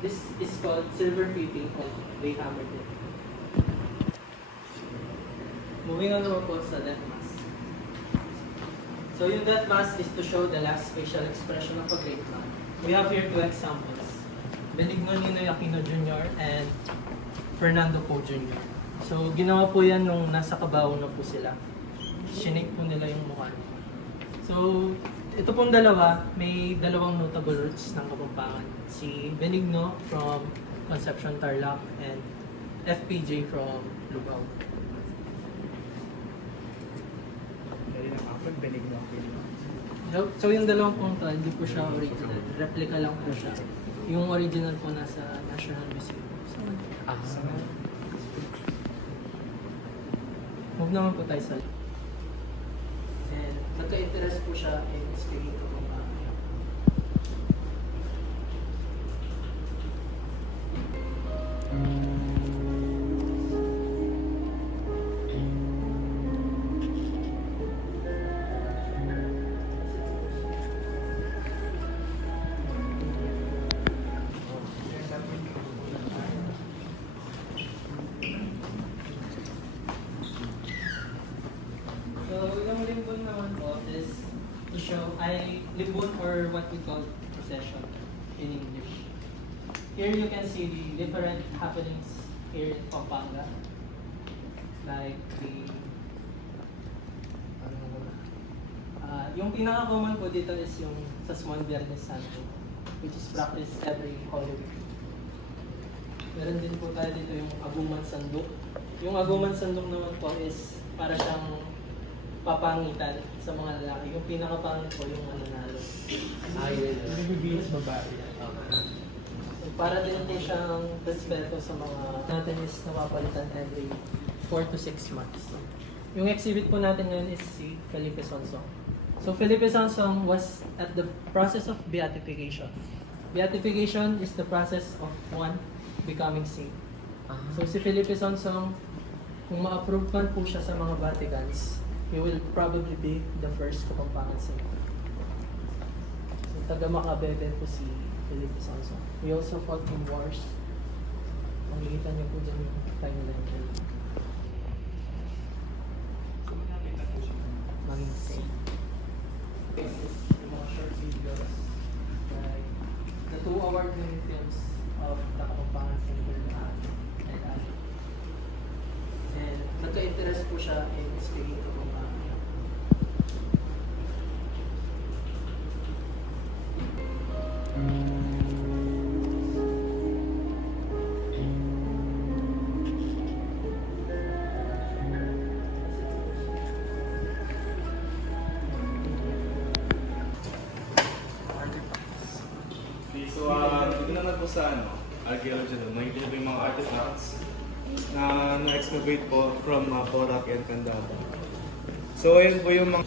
This is called silver flipping and they hammered it. Moving on naman po sa death mask. So yung death mask is to show the last facial expression of a great man. We have here two examples. Benigno Ninoy Aquino Jr. and Fernando Poe Jr. So ginawa po yan nung nasa Cubao na po sila. Shinake po nila yung mukha. So ito pong dalawa, may dalawang notable roots ng Kapampangan. Si Benigno from Concepcion Tarlac and FPJ from Lubao. Benigno Aquino. So yung dalawang pong to, hindi po siya original. Replica lang po siya. Yung original po nasa National Museum. So, move naman po tayo sa and nagka-interest po siya in speaking to Kapampangan. So, yung limbon naman po is to show, limbon or what we call procession in English. Here you can see the different happenings here in Pampanga. Like yung pinaka-common po dito is yung sa Small Viernes Santo, which is practiced every Holy Week. Meron din po tayo dito yung Aguman Sandok. Yung Aguman Sandok naman po is para siyang papangitan sa mga lalaki. Yung pinakapangit po yung mananalo. Nagbibilis babae. So, para din po siyang respeto sa mga natin is napapalitan every 4 to 6 months. Yung exhibit po natin ngayon is si Felipe Sonsong. So Felipe Sonsong was at the process of beatification. Beatification is the process of one becoming saint. So si Felipe Sonsong, kung ma-approve man po siya sa mga Vaticans, he will probably be the first Kapampangan saint. So taga Macabebe po si Felipe Sonsong. He also fought in wars. Makikita niyo po dyan yung timeline niya. Maging saint. Yung mga short videos, like the 2 award-winning films of the Kapampangan Center and Ali. And nagka-interest po siya in speaking to Kapampangan. So, dito naman po sa archaeology doon, makikita po yung mga artifacts na na-excavate po from Porac and Candaba. So, ayun po yung mga...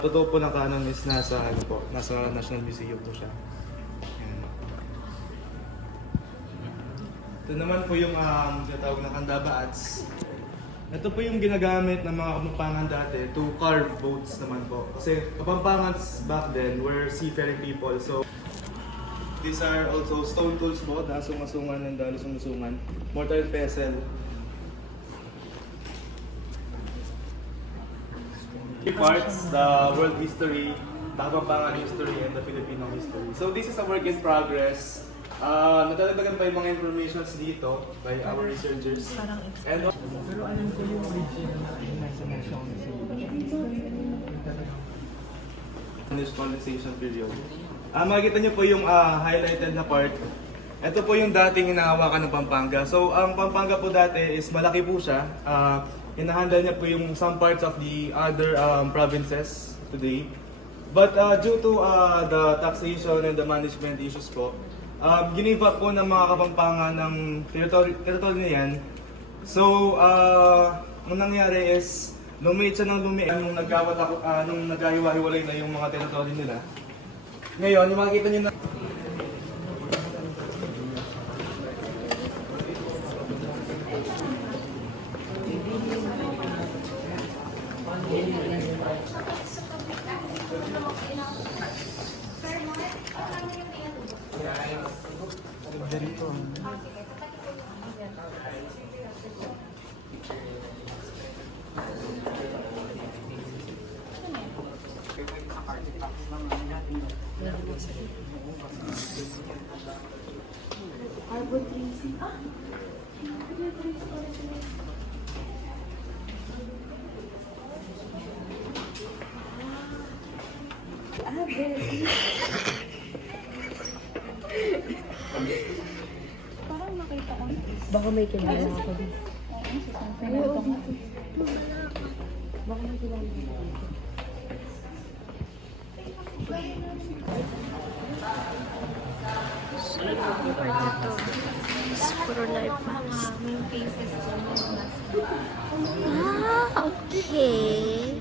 Totoo po na kanon is nasa, nasa National Museum po siya. Ayan. Ito naman po yung tinatawag na Candaba Ats. Ito po yung ginagamit ng mga Kapampangan dati to carve boats naman po. Kasi Kapampangans back then were seafaring people. So these are also stone tools po, sungasungan and sungasungan. Mortar and pestle. Three parts, the world history, the Kapampangan history, and the Filipino history. So this is a work in progress. Nadadagdagan pa yung mga informations dito by our researchers. And Pero alam ko yung original na nasa National Museum. Spanish colonization period. Makikita niyo po yung highlighted na part. Ito po yung dating hinahawakan ng Pampanga. So ang Pampanga po dati is malaki po siya. Hinahandle niya po yung some parts of the other provinces today. But due to the taxation and the management issues po, giniva po ng mga Kapampangan ng territory na yan. So, ang nangyari is, lumiit siya ng lumiit nung nagkahiwa-hiwalay na yung mga territory nila. Ngayon, yung makikita nyo na Parang nakita ko. Baka may kilala ako din. Oo, si San Fernando nga. Baka may kilala ako dito. Puro live packs. May faces ko. Ah, okay.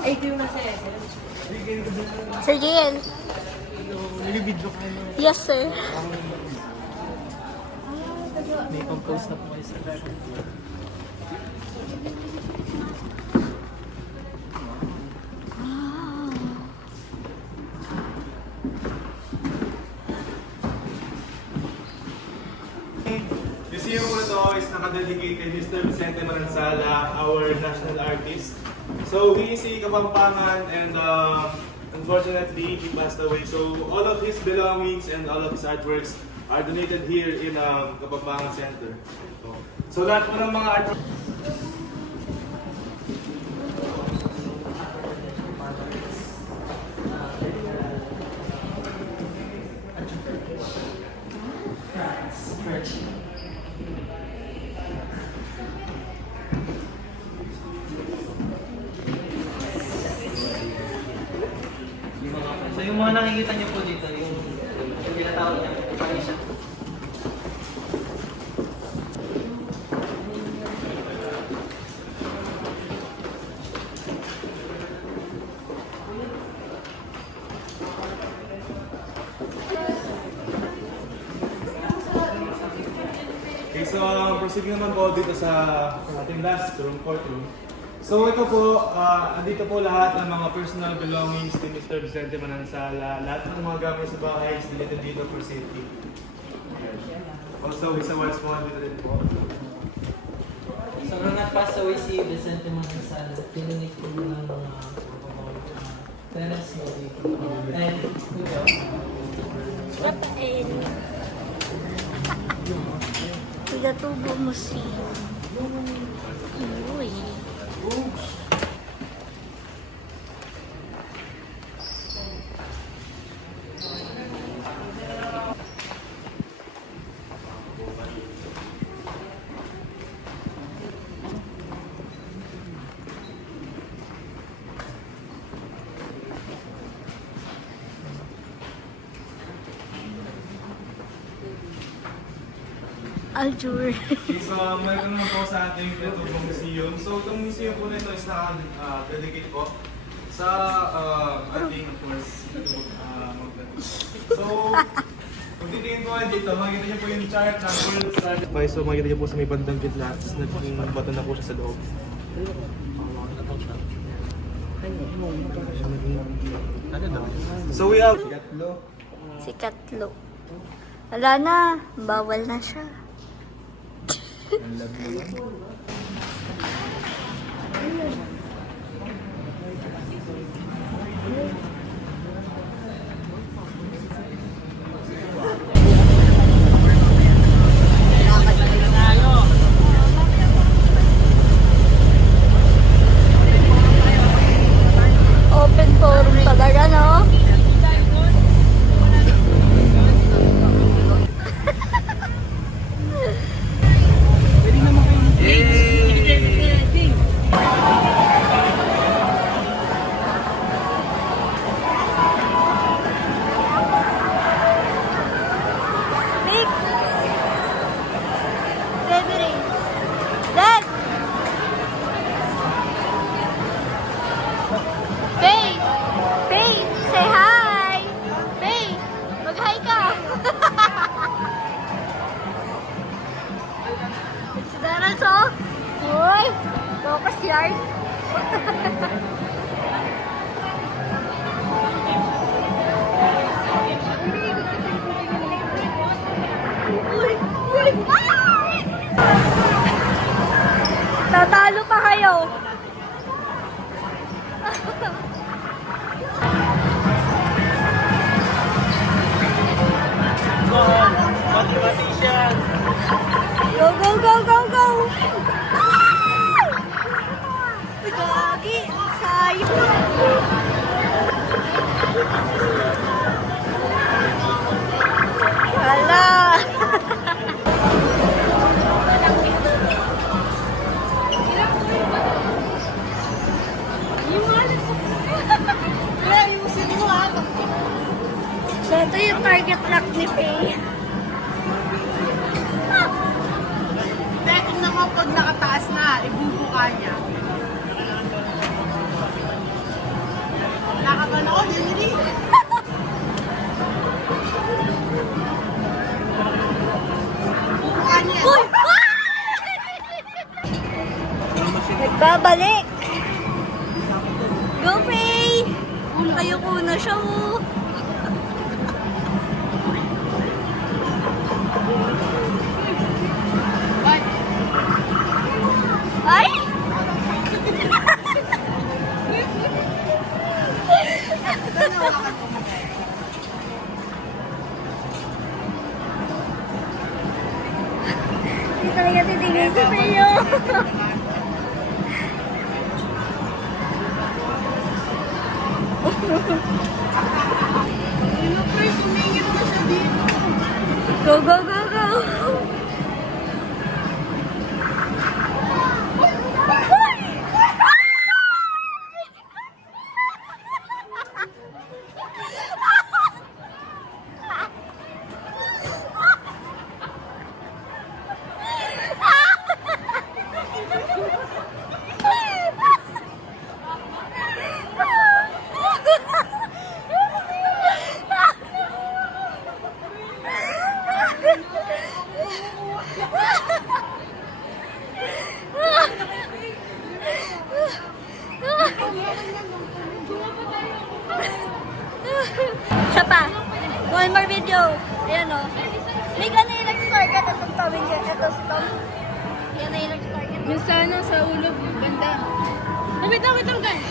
Ay, ito yung nasa Sir Jiel. Yes, sir. May compose na po kayo sa Museum po ito is nakadedicate kay Mr. Vicente Manansala, our national artist. So he is a Kapampangan and unfortunately he passed away. So all of his belongings and all of his artworks are donated here in Kapampangan Center. So lahat po ng mga artworks So yung mga nakikita niyo po dito, yung tinatawag niya, siya. Okay, so proceed naman po dito sa ating last room, fourth room. So ito po, andito po lahat ng mga personal belongings ni Mr. Vicente Manansala. Lahat ng mga gamit sa bahay is dito dito for safety. Also, his awards po dito rin po. So nung nag-pass away si Vicente Manansala, pinunit ko ng mga parents mo dito. And kuya, Rafael. Pinatubo mo siya. Uy. Aljur. So, mayroon naman po sa ating Pinatubong Museum. So, itong museum po na ito is na-dedicate po sa ating, of course, So, kung titingin po kayo dito, makikita niyo po yung chart ng World Star. So, makikita niyo po sa may bandang gitna, naging bato na po siya sa loob. So, we have... Si Katlo. Wala na. Bawal na siya. Open forum talaga, no? Big! Baby! Dad! Faye! Faye! Say hi! Faye! Mag-hi ka! Si Daras, oh! Uy! Focus yard! Uy! Uy! Ah! tayo. Go, go, go, go, go! Ah! Gagi, sayang. Hala! So, ito yung target lock ni Faye. Hindi, tingnan mo pag nakataas na, ibubuka niya. Nakaban ako, Jenny. Bubuka niya. Uy! Nagbabalik! Go, Faye! Kayo ko na siya, oh. Ay! Hindi talaga titigil si Pio. Go, go, go, go! Isa pa. One more video. Ayan o. May gano'n yung nag-target itong tawin niya. Ito si Tom. Yan na yung nag-target. Yung sa ano, sa ulo, yung banda. Wait lang, guys.